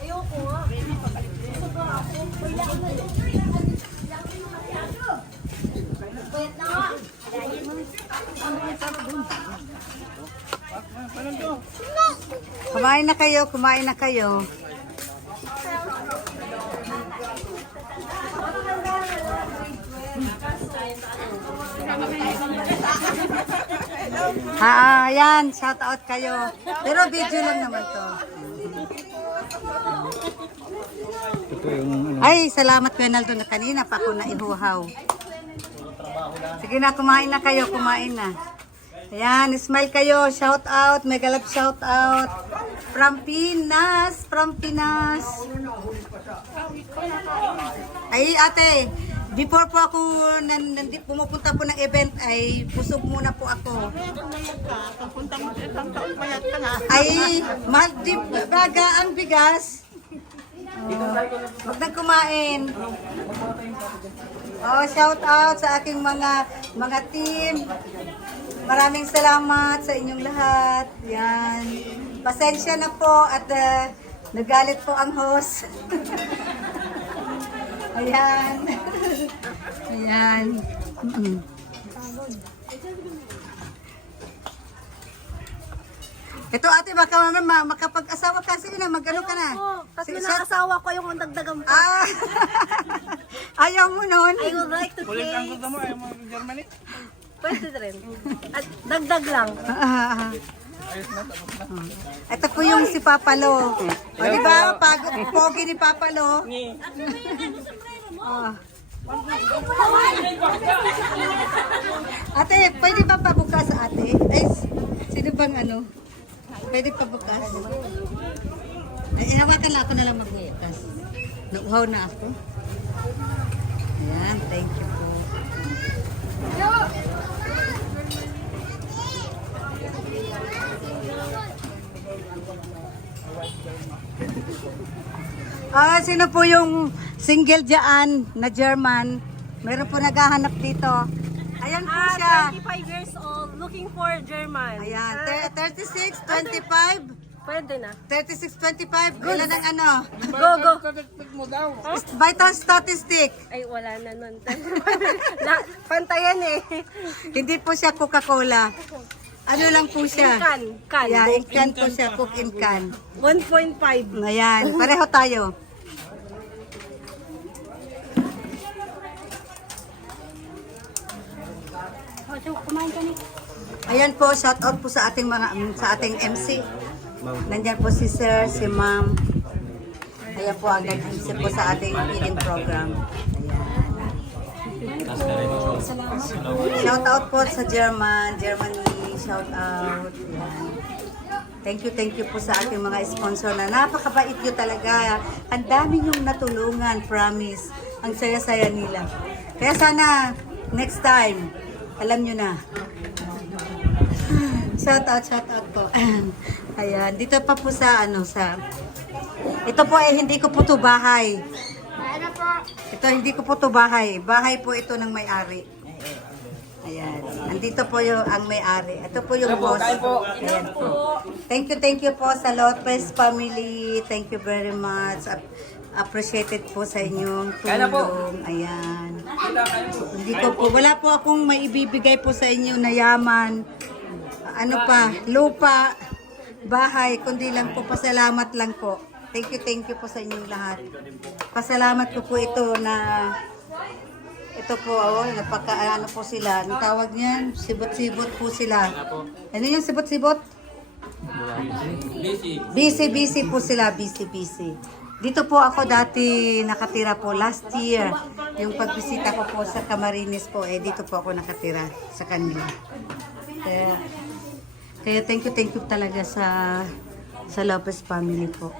Ayoko nga. Pwede na nga. Kumain na kayo, kumain na kayo. Ayan, shout out kayo. Pero video lang naman to. Ay, salamat Kuya Naldo na kanina pa ako naihuhaw. Sige na, kumain na kayo, kumain na. Ayan, smile kayo, shout out, mega love shout out. From Pinas, from Pinas. Ay ate, before po ako pumupunta po ng event ay busog muna po ako. Pagpunta mo sa isang taon, mayat ka nga. Ay, mahal di baga ang bigas. Huwag na kumain. Oh, shout out sa aking mga team. Maraming salamat sa inyong lahat. Yan. Pasensya na po at nagalit po ang host. Ayan. Ayan. Ito ate, baka makapag-asawa ka. Sige na, mag-ano ka na. Kasi asawa ko yung dagdagan pa. Ah! Ayaw mo nun. I would like to Kulit ang taste. gusto mo, ayaw mo ng Germany? Pwede rin. At dagdag lang. Ito po yung si Papalo. O di ba? Pogi ni Papalo. Oh. Ate, pwede ba pabukas ate? Ay, sino bang ano? Pwede pabukas? Ay, hawakan lang ako na lang magbukas. Nauhaw na ako. Ayan, thank you po. Sino po yung single dyan na German? Meron po naghahanap dito. Ayan po siya. 35 years old, looking for German. Ayan, 36, 25, Pwede na. 36, 25. Ilan ang ano? Go, go. Tatagtag mo daw. Vital statistic. Ay, wala na nun. Pantayan eh. Hindi po siya Coca-Cola. Ano lang po siya? Can. Yeah, in can po siya, cook in can. 1.5. Ayan, pareho tayo. Ayan po, shout out po sa ating MC. Nandiyan po si Sir, si Ma'am. Ayan po ang nag-MC po sa ating feeding program. Ayan. Shout out po sa Germany, shout out. Ayan. Thank you po sa ating mga sponsor na napakabait nyo talaga. Ang dami nyong natulungan, promise. Ang saya-saya nila. Kaya sana, next time, alam nyo na. Shout out po. Ayan, dito pa po sa ito po ay hindi ko po to bahay. Ito hindi ko po to bahay. Bahay po ito ng may-ari. Ayan. Andito po yung ang may-ari. Ito po yung boss. Ayan po. Thank you po sa Lopez family. Thank you very much. Appreciated po sa inyong tulong. Ayan. Hindi ko po, wala po akong maibibigay po sa inyo na yaman. Ano pa, lupa, bahay, kundi lang po, pasalamat lang po. Thank you po sa inyong lahat. Pasalamat ko po ito na, ito po, ano po sila, ang tawag niyan, sibot-sibot po sila. Ano yung sibot-sibot? Busy po sila, busy. Dito po ako dati nakatira po last year. Yung pagbisita ko po sa Camarines po, dito po ako nakatira sa kanila. Kaya thank you talaga sa Lopez family po.